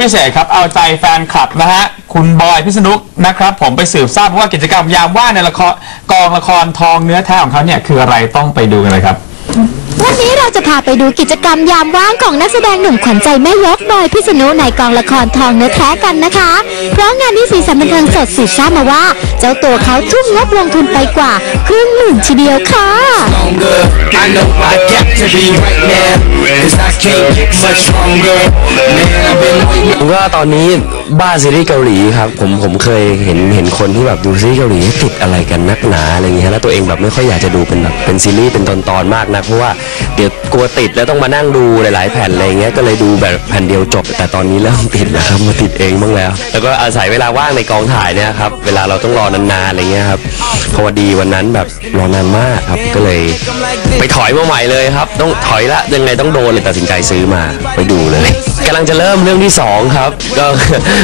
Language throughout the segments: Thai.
พิเศษครับเอาใจแฟนคลับนะฮะคุณบอยพิษณุนะครับผมไปสืบทราบว่ากิจกรรมยามว่างในละครกองละครทองเนื้อแท้ของเขาเนี่ยคืออะไรต้องไปดูกันเลยครับ วันนี้เราจะพาไปดูกิจกรรมยามว่างของนักแสดงหนุ่มขวัญใจแม่ยกบอยพิษณุในกองละครทองเนื้อแท้กันนะคะ เพราะงานนี้สีสันบันเทิงสดสืบทราบมาว่า เจ้าตัวเขาทุ่มงบลงทุนไปกว่าครึ่งหมื่นทีเดียวค่ะ I know I to be right now, cause I can't get much stronger. Man, I've been waiting. ผมก็ตอนนี้ บ้าซีรีส์เกาหลีครับผมผมเคยเห็นเห็นคนที่แบบดูซีรีส์เกาหลีติดอะไรกันนักหนาอะไรอย่างเงี้ยแล้วตัวเองแบบไม่ค่อยอยากจะดูเป็นแบบเป็นซีรีส์เป็นตอนตอนๆมากนะเพราะว่าเดี๋ยวกลัวติดแล้วต้องมานั่งดูหลาย ๆ แผ่นอะไรอย่างเงี้ยก็เลยดูแบบแผ่นเดียวจบ แต่ตอนนี้เริ่มติดแล้วครับมาติดเองบ้างแล้ว แล้วก็อาศัยเวลาว่างในกองถ่ายเนี่ยครับเวลาเราต้องรอนานๆอะไรเงี้ยครับพอดีวันนั้นแบบรอนานมากครับก็เลย ไปถอยมาใหม่เลยครับ ต้องถอยละยังไงต้องโดนเลยตัดสินใจซื้อมาไปดูเลย กำลังจะเริ่มเรื่องที่สองครับ ก็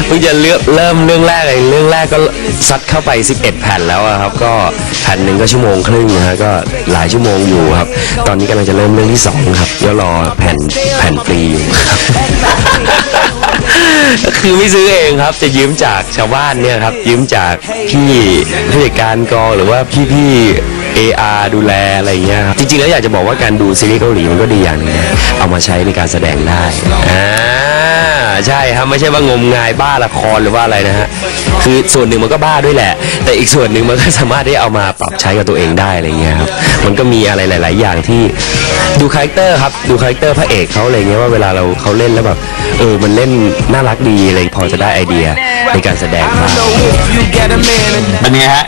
เพิ่งจะเลือกเริ่มเรื่องแรกเลยเรื่องแรกก็ซัดเข้าไป 11 แผ่นแล้วอะครับ ก็แผ่นหนึ่งก็ชั่วโมงครึ่งนะฮะก็หลายชั่วโมงอยู่ครับ ตอนนี้กำลังจะเริ่มเรื่องที่สองครับก็รอแผ่นแผ่นฟรีอยู่ครับคือไม่ซื้อเองครับจะยืมจากชาวบ้านเนี่ยครับยืมจากพี่ผู้จัดการกองหรือว่าพี่พี่ เออาดูแลอะไรอย่างเงี้ยครับจริงๆแล้วอยากจะบอกว่าการดูซีรีส์เกาหลีมันก็ดีอย่างหนึงนะเอามาใช้ในการแสดงได้อ่าใช่ครับไม่ใช่ว่างมงายบ้าละครหรือว่าอะไรนะฮะคือส่วนหนึ่งมันก็บ้าด้วยแหละ แต่อีกส่วนหนึ่งมันก็สามารถได้เอามาปรับใช้กับตัวเองได้อะไรเงี้ยครับมันก็มีอะไรหลาย ๆ อย่างที่ดูคาแรคเตอร์ครับดูคาแรคเตอร์พระเอกเขาอะไรเงี้ยว่าเวลาเราเขาเล่นแล้วแบบเออมันเล่นน่ารักดีอะไรพอจะได้ไอเดียในการแสดงบ้าง I know if you get a man and เป็นไงฮะ